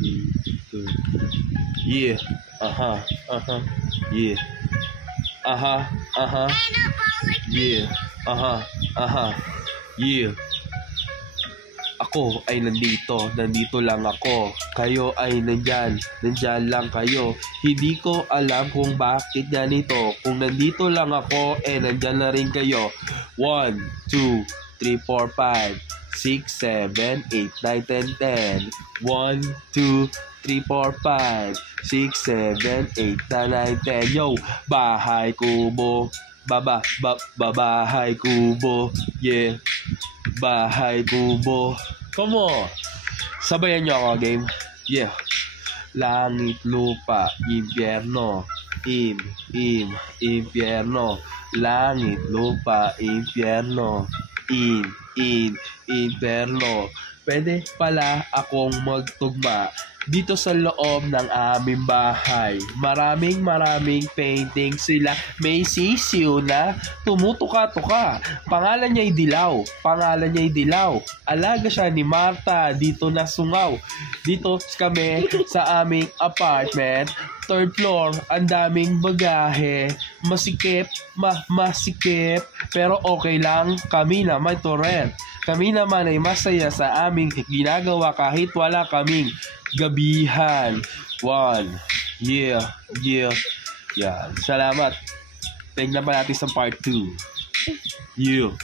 Yeah. Yeah. Yeah. Yeah. Ako ay nandito lang ako. Kayo ay nandyan lang kayo. Hindi ko alam kung bakit ganito. Kung nandito lang ako, nandyan na rin kayo. 1, 2, 3, 4, 5, 6, 7, 8, 9, 10, 10. 1, 2, 3, 4, 5, 6, 7, 8, 9, 10. Yo, bahay kubo. Bahay kubo. Yeah. Bahay kubo. Come on. Sabayan nyo ako, game. Yeah. Langit, lupa, impyerno. Impyerno. Langit, lupa, impyerno. Impyerno. Pwede pala akong magtugma dito sa loob ng aming bahay. Maraming painting sila. May sisiw na tumutuka-tuka. Pangalan niya ay Dilaw. Alaga siya ni Marta. Dito na sungaw. Dito kami sa aming apartment. 3rd floor, ang daming bagahe. Masikip, masikip. Pero okay lang, kami naman to rent. Kami naman ay masaya sa aming ginagawa kahit wala kaming gabihan. 1. Yeah. Yan. Salamat. Tingnan pa natin sa part 2. Yeah.